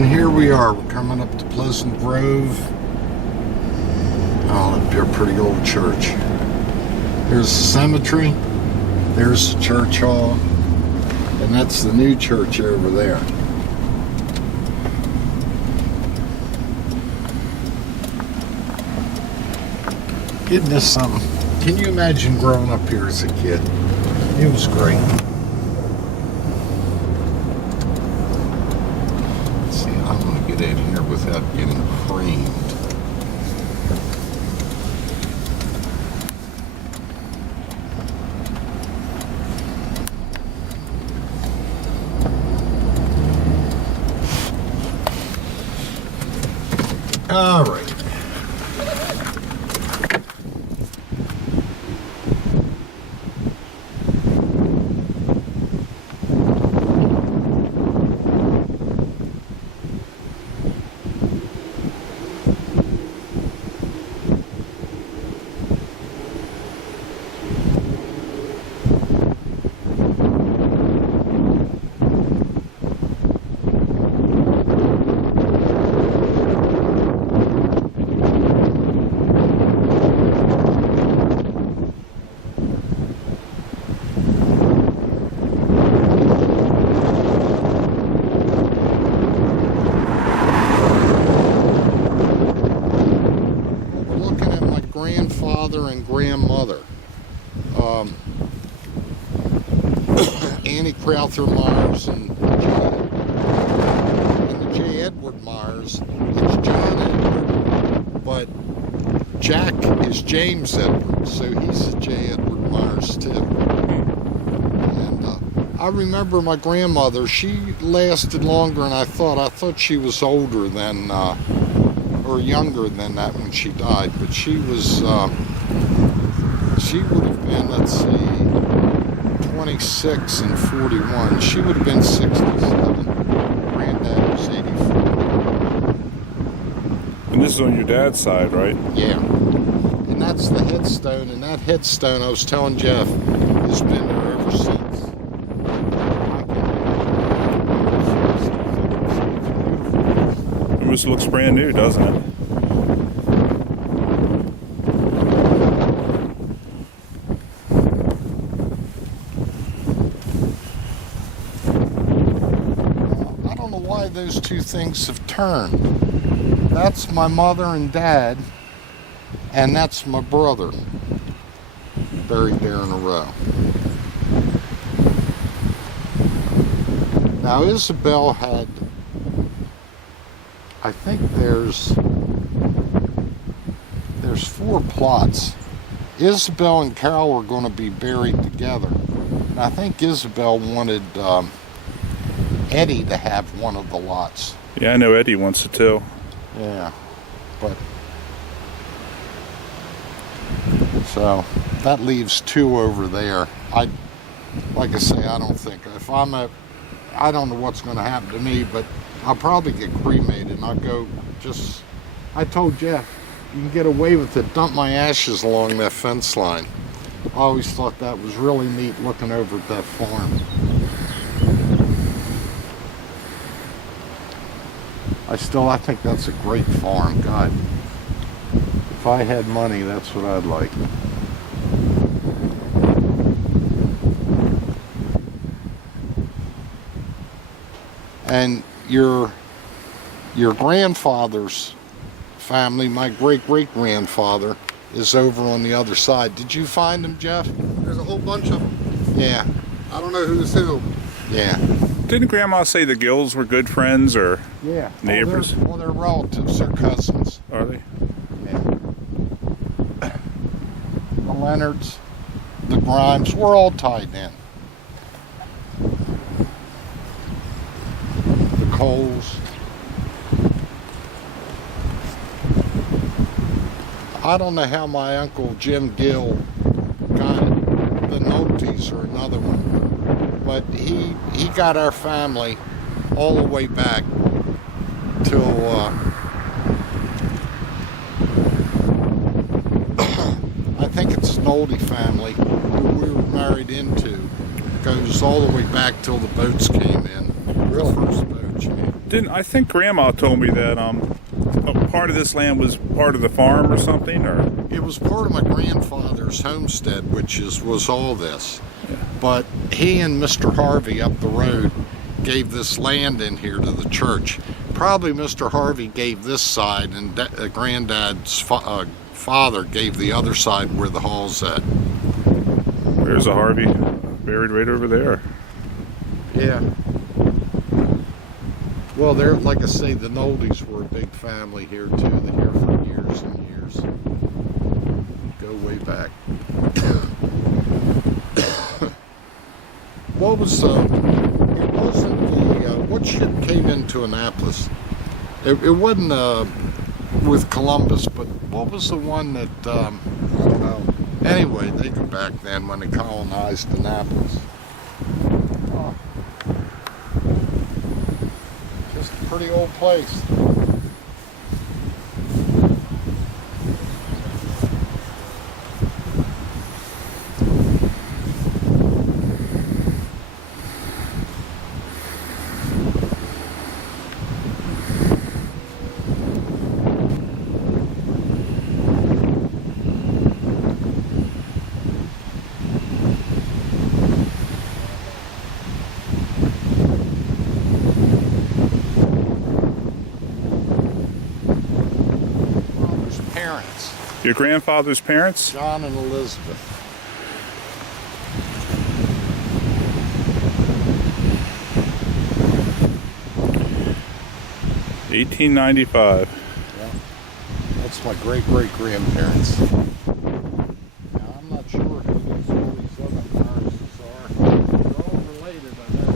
And here we are, we're coming up to Pleasant Grove. Oh, that'd be a pretty old church. There's the cemetery, there's the church hall, and that's the new church over there. Isn't this something? Can you imagine growing up here as a kid? It was great. Let's see, I'm going to get in here without getting creamed. All right. Grandfather and grandmother, Annie Crowther Myers and the J. Edward Myers. It's John Edward, but Jack is James Edward, so he's a J. Edward Myers too. And I remember my grandmother. She lasted longer than I thought. I thought she was older than. Or younger than that when she died, but she was she would have been, let's see, 26 and 41. She would have been 67. Granddad was 84. And this is on your dad's side, right? Yeah. And that's the headstone, and that headstone, I was telling Jeff, has been there ever since. It almost looks brand new, doesn't it? I don't know why those two things have turned. That's my mother and dad, and that's my brother, buried there in a row. Now Isabel had, I think there's 4 plots. Isabel and Carol were going to be buried together. And I think Isabel wanted Eddie to have one of the lots. Yeah, I know Eddie wants it too. Yeah, but so that leaves 2 over there. Like I say, I don't think I don't know what's going to happen to me, but I'll probably get cremated and I'll go I told Jeff, you can get away with it, dump my ashes along that fence line. I always thought that was really neat looking over at that farm. I think that's a great farm. God, if I had money, that's what I'd like. And your grandfather's family, my great-great-grandfather, is over on the other side. Did you find him, Jeff? There's a whole bunch of them. Yeah. I don't know who's who. Yeah. Didn't Grandma say the Gills were good friends or neighbors? Well, they're relatives. They're cousins. Are they? Yeah. The Leonards, the Grimes, we're all tied in. The Coles. I don't know how my Uncle Jim Gill got it. The Noltes or another one. But he got our family all the way back till I think it's an Nolte family who we were married into. Goes all the way back till the boats came in. Really? The first boat, yeah. Didn't I think Grandma told me that a part of this land was part of the farm or something, or It was part of my grandfather's homestead, which was all this. But he and Mr. Harvey up the road gave this land in here to the church. Probably Mr. Harvey gave this side, and Granddad's father gave the other side where the hall's at. there's a Harvey buried right over there. Yeah. Well, they're, like I say, the Noldies were a big family here too. They're here for years and years. Go way back. What was it wasn't the what ship came into Annapolis? It wasn't with Columbus, but what was the one that I don't know. Anyway, they go back then when they colonized Annapolis. Oh. Just a pretty old place. Parents, Your grandfather's parents? John and Elizabeth. $1895. Yeah. That's my great-great-grandparents. Now, I'm not sure who all these other Myerses are. They're all related, I know.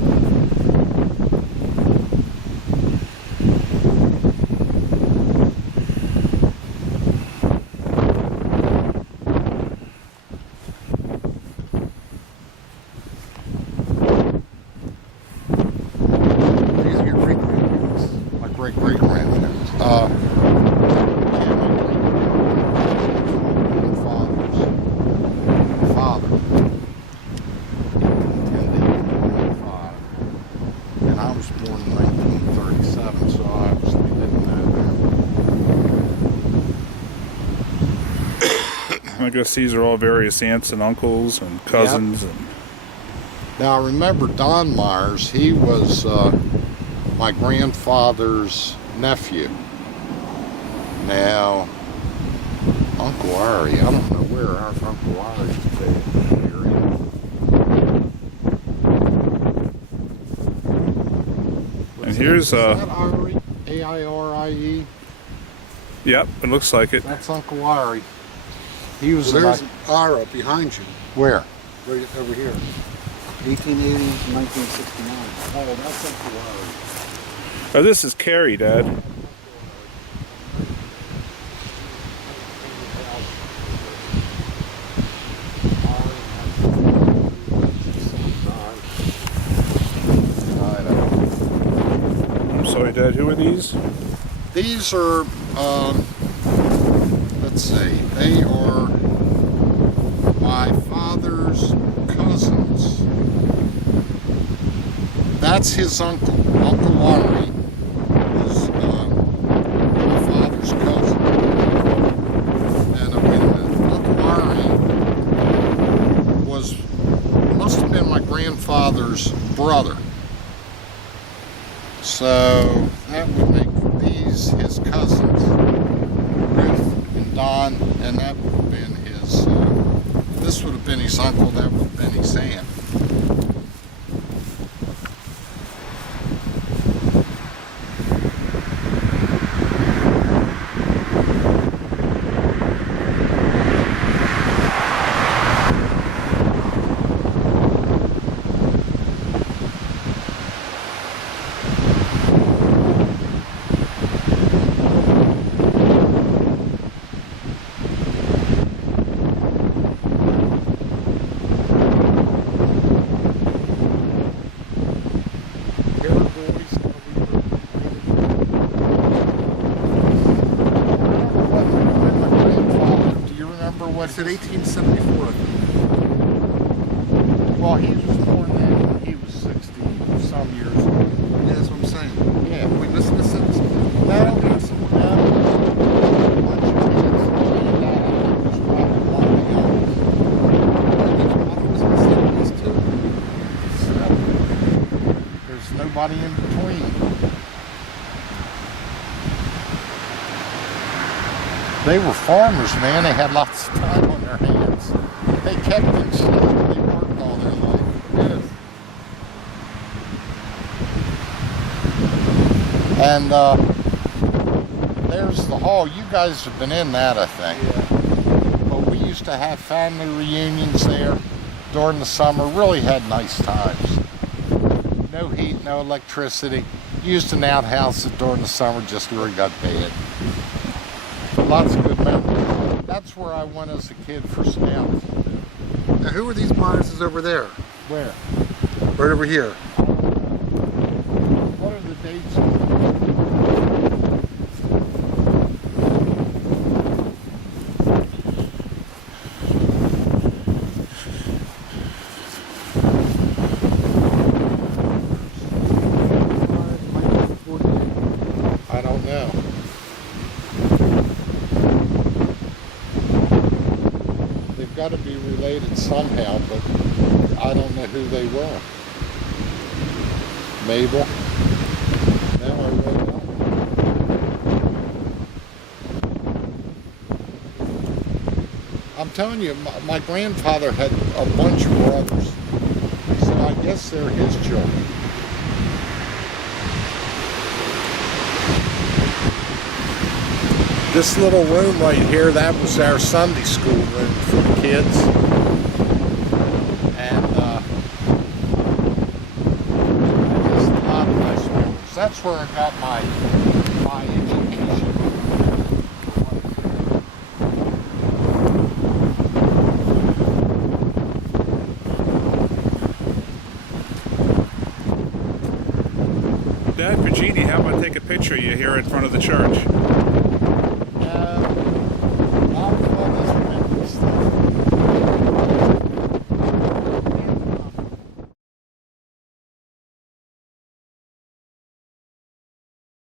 These are your great-grandparents. My great-great-grandparents. Yeah, my grandfather's father. He attended 1895, and I was born in 1937, so I obviously didn't know that. I guess these are all various aunts and uncles and cousins. Yep. Now, I remember Don Myers. He was my grandfather's nephew. Now, Uncle Ari, I don't know where our Uncle Ari is buried. And here's is that Ari? A-I-R-I-E? Yep, it looks like it. That's Uncle Ari. He was So there's in Ira behind you, where? right over here. 1880 to 1969. Oh, that's Uncle Ira. Oh, this is Carrie, Dad. I'm sorry, Dad. Who are these? These are, let's see, they are my father's cousins. That's his uncle. Uncle Ari is my father's cousin. And Uncle Ari must have been my grandfather's brother. So that would make these his cousins, Ruth and Don, and that would have been his, this would have been his uncle, that would have been his aunt. I said 1874. Well, he was born then when he was 60 some years old. Yeah, that's what I'm saying. Yeah, we They were farmers, man. They had lots of time on their hands. They kept in shape. They worked all their life. Yes. And there's the hall. You guys have been in that, I think. Yeah. But we used to have family reunions there during the summer. Really had nice times. No heat, no electricity. Used an outhouse during the summer just where it got bad. Lots of good memories. That's where I went as a kid for scouts. Now, who are these Myerses over there? Where? Right over here. What are the dates? I don't know. They've got to be related somehow, but I don't know who they were. Mabel? No, I really don't. I'm telling you, my grandfather had a bunch of brothers, so I guess they're his children. This little room right here, that was our Sunday school room for the kids. And just a lot of nice memories. That's where I got my education. Dad, Virginia, how about I take a picture of you here in front of the church?